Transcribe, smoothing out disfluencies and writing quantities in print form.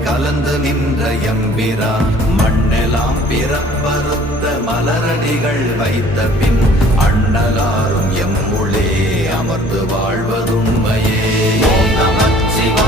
கலந்து நின்ற எம்பிரா மண்ணெலாம் பிறப்பறுத்த மலரடிகள் வைத்த பின் அண்ணலாரும் எம்முளே அமர்ந்து வாழ்வதுண்மையே. ஓம் நமச்சிவாய.